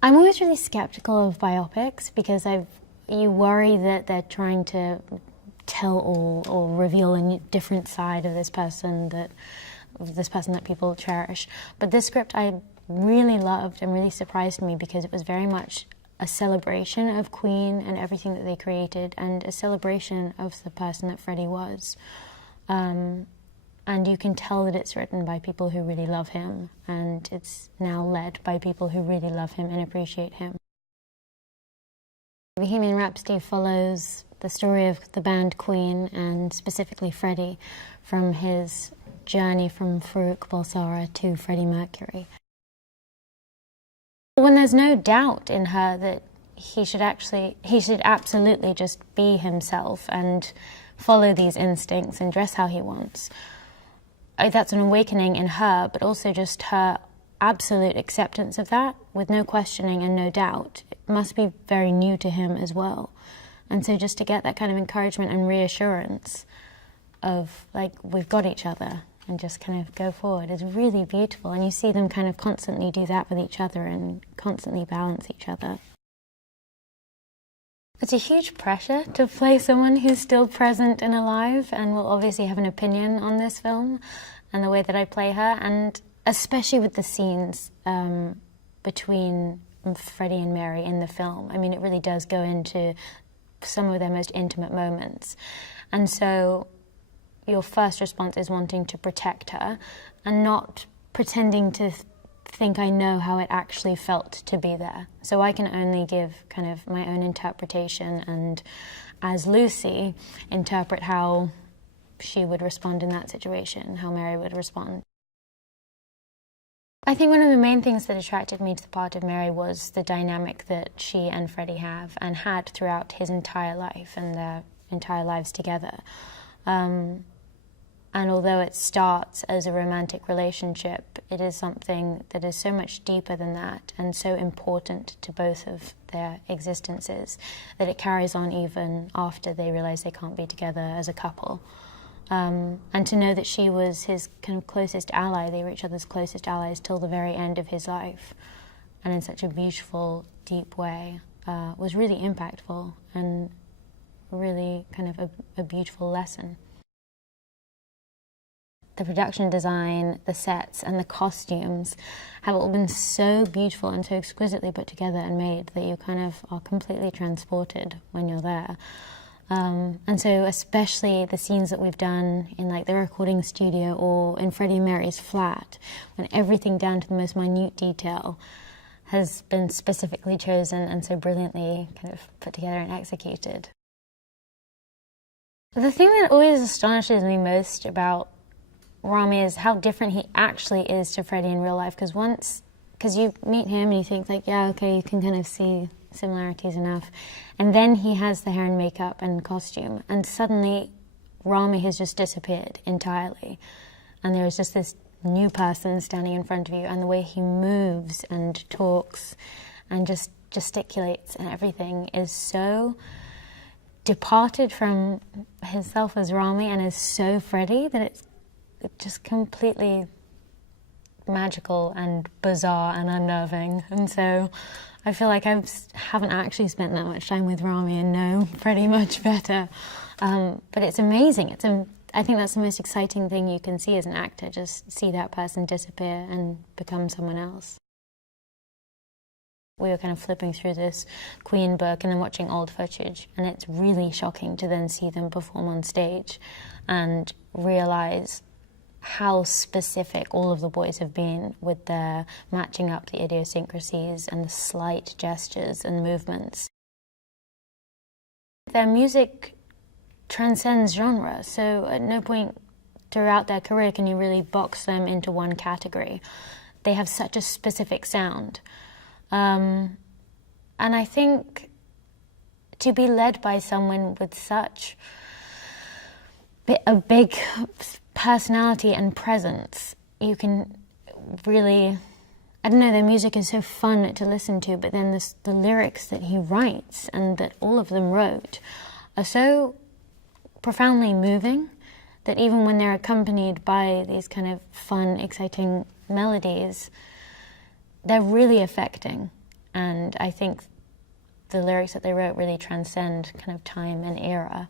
I'm always really skeptical of biopics because you worry that they're trying to tell all or reveal a different side of this person that people cherish. But this script I really loved and really surprised me because it was very much a celebration of Queen and everything that they created, and a celebration of the person that Freddie was. And you can tell that it's written by people who really love him, and it's now led by people who really love him and appreciate him. Bohemian Rhapsody follows the story of the band Queen, and specifically Freddie, from his journey from Farouk Balsara to Freddie Mercury. When there's no doubt in her that he should absolutely just be himself and follow these instincts and dress how he wants. That's an awakening in her, but also just her absolute acceptance of that, with no questioning and no doubt. It must be very new to him as well. And so just to get that kind of encouragement and reassurance of, like, we've got each other, and just kind of go forward is really beautiful. And you see them kind of constantly do that with each other and constantly balance each other. It's a huge pressure to play someone who's still present and alive and will obviously have an opinion on this film and the way that I play her, and especially with the scenes between Freddie and Mary in the film. I mean, it really does go into some of their most intimate moments. And so your first response is wanting to protect her and not pretending to think I know how it actually felt to be there. So I can only give kind of my own interpretation, and as Lucy, interpret how she would respond in that situation, how Mary would respond. I think one of the main things that attracted me to the part of Mary was the dynamic that she and Freddie have and had throughout his entire life and their entire lives together. And although it starts as a romantic relationship, it is something that is so much deeper than that and so important to both of their existences that it carries on even after they realize they can't be together as a couple. And to know that she was his kind of closest ally, they were each other's closest allies till the very end of his life, and in such a beautiful, deep way, was really impactful and really kind of a beautiful lesson. The production design, the sets, and the costumes have all been so beautiful and so exquisitely put together and made that you kind of are completely transported when you're there. And so especially the scenes that we've done in, like, the recording studio or in Freddie and Mary's flat, when everything down to the most minute detail has been specifically chosen and so brilliantly kind of put together and executed. The thing that always astonishes me most about Rami is how different he actually is to Freddie in real life, because you meet him and you think, like, yeah, okay, you can kind of see similarities enough, and then he has the hair and makeup and costume, and suddenly Rami has just disappeared entirely, and there is just this new person standing in front of you, and the way he moves and talks and just gesticulates and everything is so departed from himself as Rami and is so Freddie that it's just completely magical and bizarre and unnerving. And so I feel like I haven't actually spent that much time with Rami and know Freddie much better. But it's amazing. I think that's the most exciting thing you can see as an actor, just see that person disappear and become someone else. We were kind of flipping through this Queen book and then watching old footage, and it's really shocking to then see them perform on stage and realize how specific all of the boys have been with their matching up the idiosyncrasies and the slight gestures and movements. Their music transcends genre, so at no point throughout their career can you really box them into one category. They have such a specific sound. And I think to be led by someone with such a big personality and presence, you can really, I don't know, their music is so fun to listen to, but then the lyrics that he writes and that all of them wrote are so profoundly moving that even when they're accompanied by these kind of fun, exciting melodies, they're really affecting. and I think the lyrics that they wrote really transcend kind of time and era.